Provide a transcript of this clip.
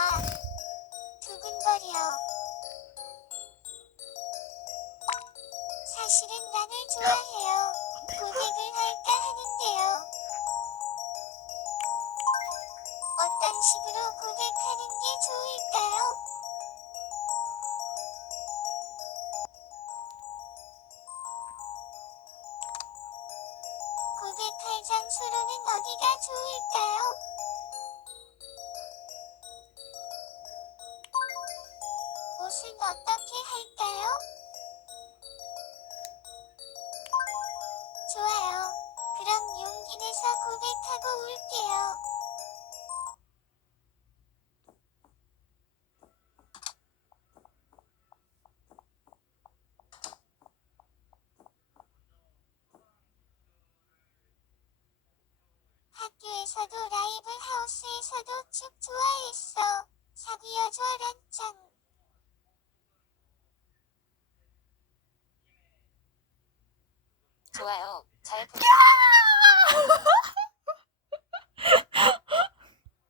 아, 두근거려. 사실은 나를 좋아해요. 고백을 할까 하는데요. 어떤 식으로 고백하는 게 좋을까요? 고백할 장소로는 어디가 좋을까요? 옷은 어떻게 할까요? 좋아요. 그럼 용기 내서 고백하고 올게요. 학교에서도 라이브 하우스에서도 쭉 좋아했어. 사귀어줘 란짱. 좋아요. 잘 부탁해요.